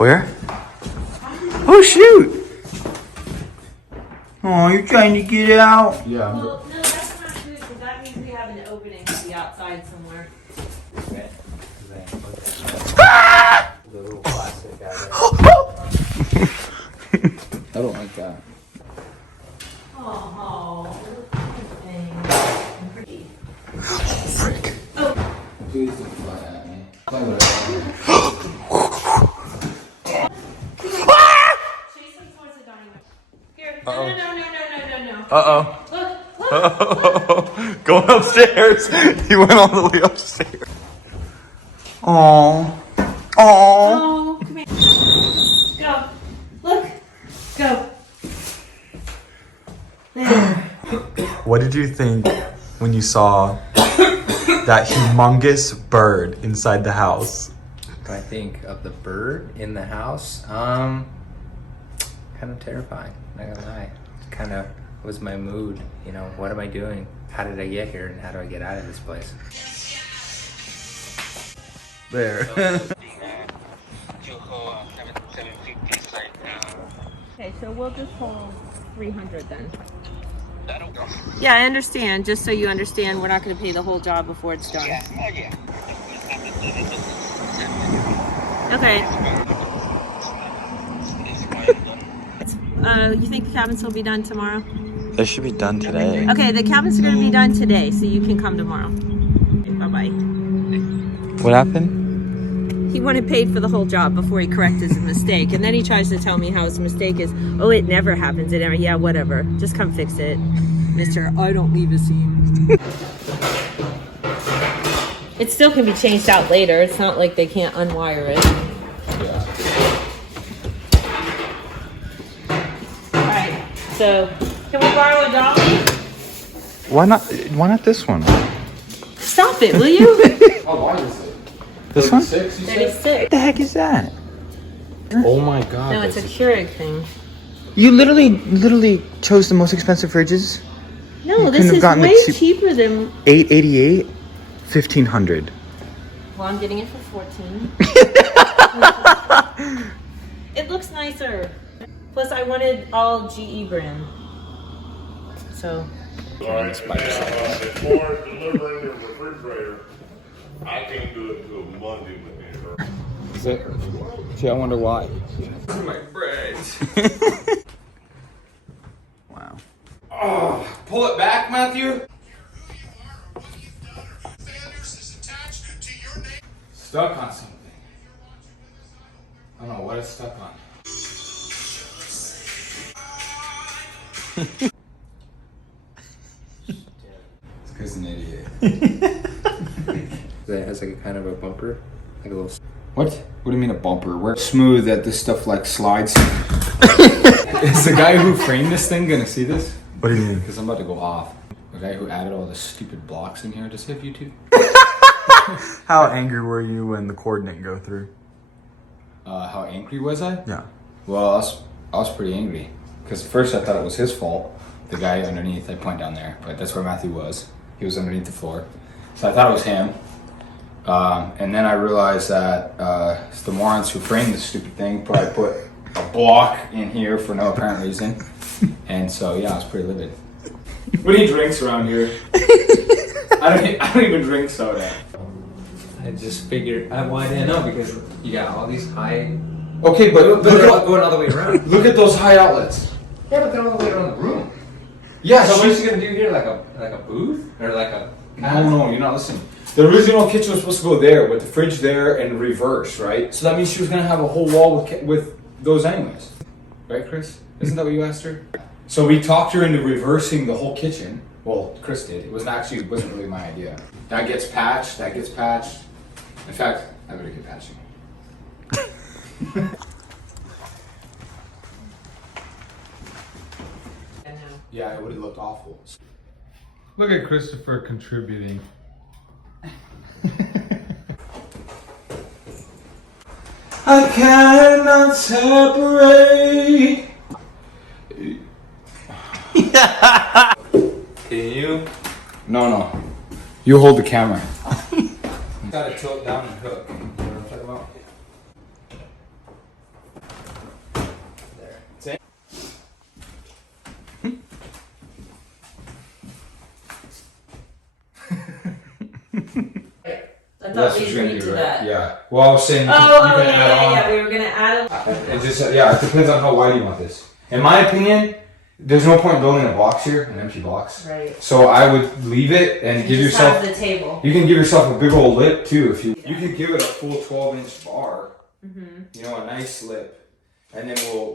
Where? Oh shoot! Oh, you're trying to get out. Yeah. Well, no, that's not true, because that means we have an opening to the outside somewhere. The little plastic guy. I don't like that. Oh, Frick. Please don't fly at me. Fly with chase him towards the dining room. Here, no. Uh-oh. Look. Going upstairs. He went all the way upstairs. Aww. Aww. Oh, come here. Go. Look. Go. There. What did you think when you saw that humongous bird inside the house? When I think of the bird in the house, kind of terrifying, not gonna lie. It kind of was my mood, you know, what am I doing? How did I get here and how do I get out of this place? There. Okay, so we'll just hold 300 then. Yeah, I understand. Just so you understand, we're not going to pay the whole job before it's done. Okay. You think the cabins will be done tomorrow? They should be done today. Okay, the cabins are going to be done today, so you can come tomorrow. Bye-bye. What happened? He wanted paid for the whole job before he corrected his mistake, and then he tries to tell me how his mistake is. Oh, it never happens. It never. Yeah, whatever. Just come fix it, Mister. I don't leave a scene. It still can be changed out later. It's not like they can't unwire it. All right. So, can we borrow a dolly? Why not this one? Stop it, will you? How long is it? This one? 36, you said? 36. What the heck is that? Oh my god. No, it's a Keurig thing. You literally chose the most expensive fridges. No, this couldn't have is gotten the way cheap- cheaper than. $888, $1,500. Well, I'm getting it for 14. It looks nicer. Plus, I wanted all GE brand. So. Alright, before delivering your refrigerator, I can't do it till Monday with you. Is it? See, I wonder why. My brains. Wow. Oh, pull it back, Matthew. Stuck on something. I don't know what it's stuck on. This guy's an idiot. That has like a kind of a bumper, like a little. What? What do you mean a bumper? We're smooth that this stuff like slides. Is the guy who framed this thing gonna see this? What do you mean? Because I'm about to go off. The guy who added all the stupid blocks in here to save YouTube. How angry were you when the cord didn't go through? How angry was I? Yeah. Well, I was pretty angry. Because first I thought it was his fault. The guy underneath, I point down there, but that's where Matthew was. He was underneath the floor. So I thought it was him. And then I realized that it's the morons who framed this stupid thing probably put a block in here for no apparent reason. And so, yeah, I was pretty livid. What do you drinks around here? I don't even drink soda. I just figured, well, I didn't know because you got all these high. Okay, but But they're all going all the way around. look at those high outlets. Yeah, but they're all the way around the room. Yeah, So what is she gonna do here? Like a booth or like a? No, you're not listening. The original kitchen was supposed to go there with the fridge there and reverse, right? So that means she was gonna have a whole wall with those anyways, right, Chris? Isn't that what you asked her? So we talked her into reversing the whole kitchen. Well, Chris did. It wasn't really my idea. That gets patched. That gets patched. In fact, I better get patching. Yeah, it would have looked awful. Look at Christopher contributing. I cannot separate. Can you? No. You hold the camera. Gotta tilt down and hook. You know what I'm talking about? I That's thought what we you're gonna agreed do, to right? that. Yeah. Well, I was saying you Oh, can yeah, add on. yeah, yeah. We were gonna add a. It just it depends on how wide you want this. In my opinion, there's no point building a box here, an empty box. Right. So I would leave it and give Just yourself. have the table. You can give yourself a big old lip too if you. You could give it a full 12-inch bar. Mm-hmm. You know, a nice lip, and then we'll